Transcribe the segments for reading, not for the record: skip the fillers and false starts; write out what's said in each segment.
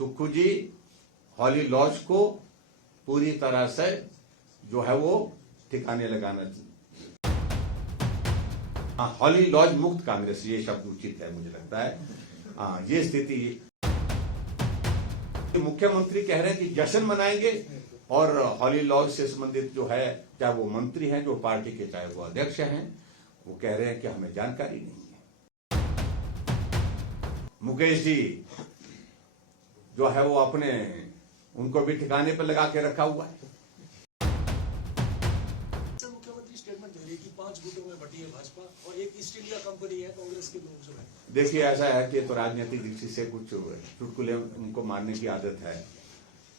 सुक्खू जी Holly Lodge को पूरी तरह से जो है वो ठिकाने लगाना चाहिए। हॉली लॉज मुक्त कांग्रेस ये शब्द उचित है मुझे लगता है। ये स्थिति मुख्यमंत्री कह रहे हैं कि जश्न मनाएंगे और हॉली लॉज से संबंधित जो है चाहे वो मंत्री हैं जो पार्टी के चाहे वो अध्यक्ष हैं वो कह रहे हैं कि हमें जानकारी नहीं है। मुकेश जी जो है वो अपने उनको भी ठिकाने पर लगा के रखा हुआ है। मुख्यमंत्री स्टेटमेंट दे रही है कि 5 गुटों में बटी है भाजपा और एक ईस्ट इंडिया कंपनी है कांग्रेस की लोकसभा। देखिए ऐसा है कि तो राजनीतिक दृष्टि से कुछ चुटकुले उनको मारने की आदत है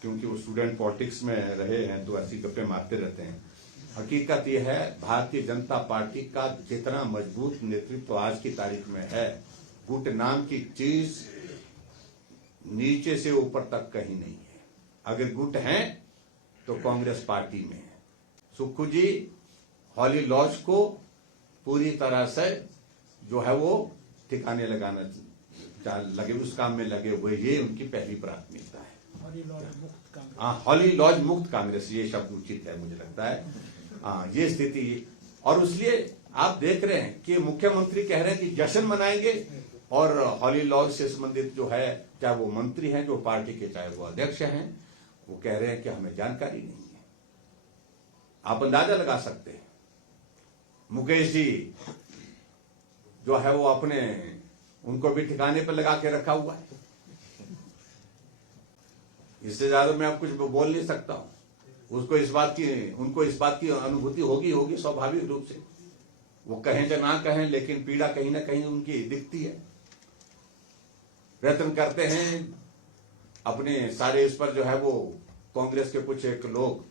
क्योंकि वो स्टूडेंट पॉलिटिक्स में रहे हैं तो ऐसी गप्पे मारते रहते हैं। हकीकत यह है भारतीय जनता पार्टी का जितना मजबूत नेतृत्व आज की तारीख में है गुट नाम की चीज नीचे से ऊपर तक कहीं नहीं है। अगर गुट हैं तो कांग्रेस पार्टी में है। सुक्खू जी हॉली लॉज को पूरी तरह से जो है वो ठिकाने लगाना लगे उस काम में लगे हुए ये उनकी पहली प्राथमिकता है। हॉली लॉज मुक्त कांग्रेस ये शब्द उचित है मुझे लगता है। ये स्थिति और इसलिए आप देख रहे हैं कि मुख्यमंत्री कह रहे हैं कि जश्न मनाएंगे और हॉली लॉज से संबंधित जो है चाहे वो मंत्री हैं जो पार्टी के चाहे वो अध्यक्ष हैं वो कह रहे हैं कि हमें जानकारी नहीं है। आप अंदाजा लगा सकते हैं मुकेश जी जो है वो अपने उनको भी ठिकाने पर लगा के रखा हुआ है। इससे ज्यादा मैं अब कुछ बोल नहीं सकता हूं। उनको इस बात की अनुभूति होगी स्वाभाविक रूप से। वो कहें या ना कहें लेकिन पीड़ा कहीं ना कहीं उनकी दिखती है। प्रयत्न करते हैं अपने सारे इस पर जो है वो कांग्रेस के कुछ एक लोग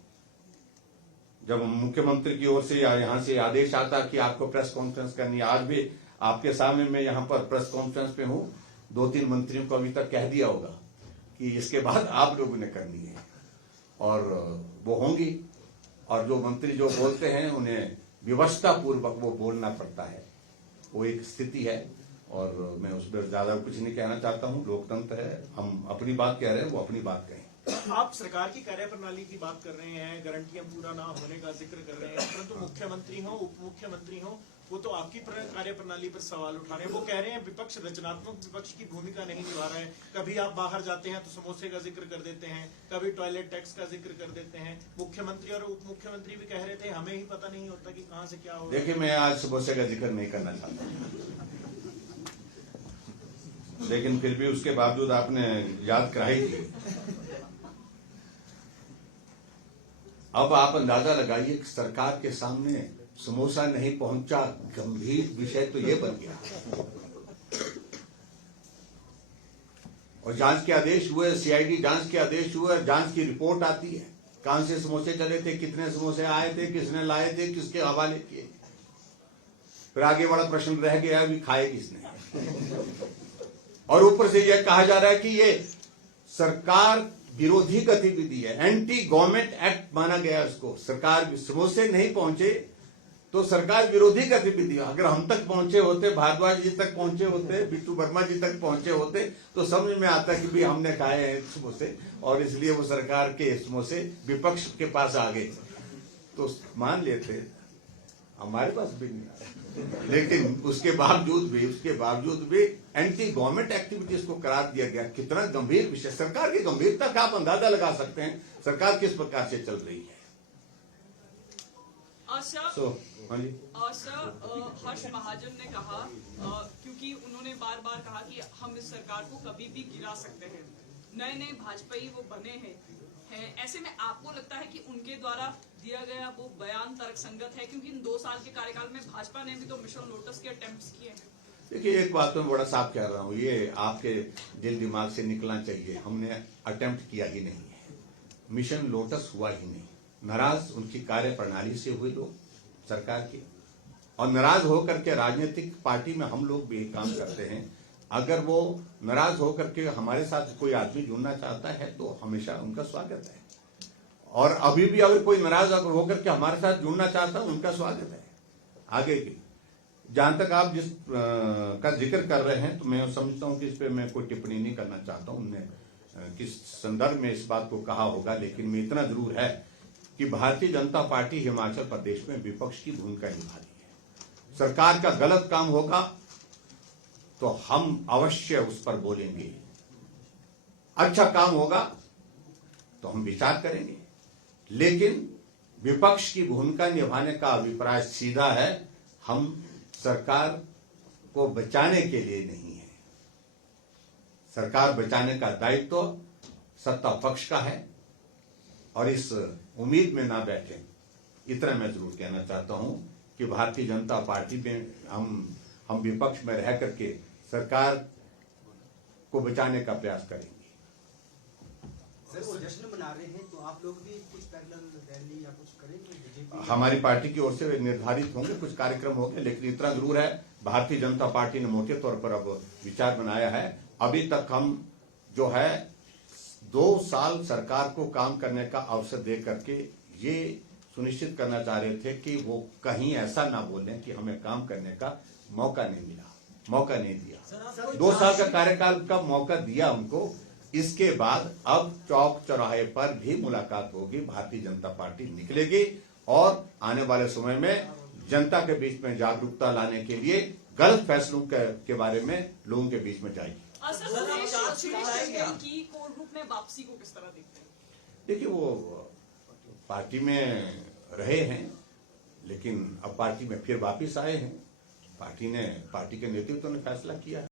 जब मुख्यमंत्री की ओर से या यहां से आदेश आता कि आपको प्रेस कॉन्फ्रेंस करनी है। आज भी आपके सामने मैं यहां पर प्रेस कॉन्फ्रेंस पे हूं। 2-3 मंत्रियों को अभी तक कह दिया होगा कि इसके बाद आप लोगों ने करनी है और वो होंगी। और जो मंत्री जो बोलते हैं उन्हें विवशता पूर्वक वो बोलना पड़ता है। वो एक स्थिति है और मैं उस पर ज्यादा कुछ नहीं कहना चाहता हूं। लोकतंत्र है, हम अपनी बात कह रहे हैं, वो अपनी बात कहें। आप सरकार की कार्यप्रणाली की बात कर रहे हैं, गारंटियां पूरा ना होने का जिक्र कर रहे हैं, परंतु मुख्यमंत्री हो उप मुख्यमंत्री हो वो तो आपकी कार्यप्रणाली पर सवाल उठा रहे हैं। वो कह रहे हैं विपक्ष रचनात्मक विपक्ष की भूमिका नहीं निभा रहा है। कभी आप बाहर जाते हैं तो समोसे का जिक्र कर देते हैं, कभी टॉयलेट टैक्स का जिक्र कर देते हैं। मुख्यमंत्री और उप मुख्यमंत्री भी कह रहे थे हमें ही पता नहीं होता कि कहां से क्या हो। देखिए मैं आज समोसे का जिक्र नहीं करना चाहता लेकिन फिर भी उसके बावजूद आपने याद कराई थी। अब आप अंदाजा लगाइए कि सरकार के सामने समोसा नहीं पहुंचा गंभीर विषय तो ये बन गया। और जांच के आदेश हुए, सीआईडी जांच के आदेश हुए, जांच की रिपोर्ट आती है कहां से समोसे चले थे, कितने समोसे आए थे, किसने लाए थे, किसके हवाले किए। फिर आगे बड़ा प्रश्न रह गया अभी खाए किसने। और ऊपर से यह कहा जा रहा है कि ये सरकार विरोधी गतिविधि है, एंटी गवर्नमेंट एक्ट माना गया इसको। सरकार समोसे नहीं पहुंचे तो सरकार विरोधी गतिविधि। अगर हम तक पहुंचे होते, भारद्वाज जी तक पहुंचे होते, बिट्टू वर्मा जी तक पहुंचे होते तो समझ में आता कि भाई हमने खाए हैं समोसे और इसलिए वो सरकार के समोसे विपक्ष के पास आ गए तो मान लेते। हमारे पास भी नहीं, लेकिन उसके बावजूद भी एंटी गवर्नमेंट एक्टिविटीज को करार दिया गया। कितना गंभीर विषय। सरकार की गंभीरता का आप अंदाजा लगा सकते हैं सरकार किस प्रकार से चल रही है। हर्ष महाजन ने कहा क्योंकि उन्होंने बार बार कहा कि हम इस सरकार को कभी भी गिरा सकते हैं, नए भाजपाई वो बने हैं। ऐसे में आपको लगता है कि उनके द्वारा दिया गया वो बयान तर्कसंगत है? क्योंकि इन 2 साल के कार्यकाल में भाजपा ने भी तो मिशन लोटस के अटेम्प्ट्स किए हैं। देखिए एक बात तो मैं बड़ा साफ कह रहा हूं, ये आपके दिल दिमाग से निकलना चाहिए। हमने अटेम्प्ट किया ही नहीं है, मिशन लोटस हुआ ही नहीं। नाराज उनकी कार्य प्रणाली से हुए लोग सरकार की, और नाराज होकर के राजनीतिक पार्टी में हम लोग भी काम करते हैं। अगर वो नाराज होकर के हमारे साथ कोई आदमी जुड़ना चाहता है तो हमेशा उनका स्वागत है। और अभी भी अगर कोई नाराज होकर के हमारे साथ जुड़ना चाहता है उनका स्वागत है। आगे की जहां तक आप जिस का जिक्र कर रहे हैं तो मैं समझता हूं कि इस पे मैं कोई टिप्पणी नहीं करना चाहता हूं। उनने किस संदर्भ में इस बात को कहा होगा, लेकिन मैं इतना जरूर है कि भारतीय जनता पार्टी हिमाचल प्रदेश में विपक्ष की भूमिका निभा रही है। सरकार का गलत काम होगा तो हम अवश्य उस पर बोलेंगे, अच्छा काम होगा तो हम विचार करेंगे, लेकिन विपक्ष की भूमिका निभाने का अभिप्राय सीधा है, हम सरकार को बचाने के लिए नहीं है। सरकार बचाने का दायित्व सत्ता पक्ष का है और इस उम्मीद में ना बैठे, इतना मैं जरूर कहना चाहता हूं कि भारतीय जनता पार्टी में हम विपक्ष में रह करके सरकार को बचाने का प्रयास करेंगे। सर, वो जश्न मना रहे हैं तो आप लोग भी कुछ पैरेलल रैली या कुछ करेंगे? बीजेपी हमारी पार्टी की ओर से निर्धारित होंगे, कुछ कार्यक्रम होंगे, लेकिन इतना जरूर है भारतीय जनता पार्टी ने मोटे तौर पर अब विचार बनाया है। अभी तक हम जो है 2 साल सरकार को काम करने का अवसर दे करके ये सुनिश्चित करना चाह रहे थे कि वो कहीं ऐसा ना बोलें कि हमें काम करने का मौका नहीं मिला, मौका नहीं दिया। 2 साल का कार्यकाल का मौका दिया उनको। इसके बाद अब चौक चौराहे पर भी मुलाकात होगी, भारतीय जनता पार्टी निकलेगी और आने वाले समय में जनता के बीच में जागरूकता लाने के लिए गलत फैसलों के बारे में लोगों के बीच में जाएगी। सुरेश जैन की कोर ग्रुप में वापसी को किस तरह देखते हैं? देखिए, वो पार्टी में रहे हैं, लेकिन अब पार्टी में फिर वापिस आए हैं। पार्टी के नेतृत्व ने फैसला किया है।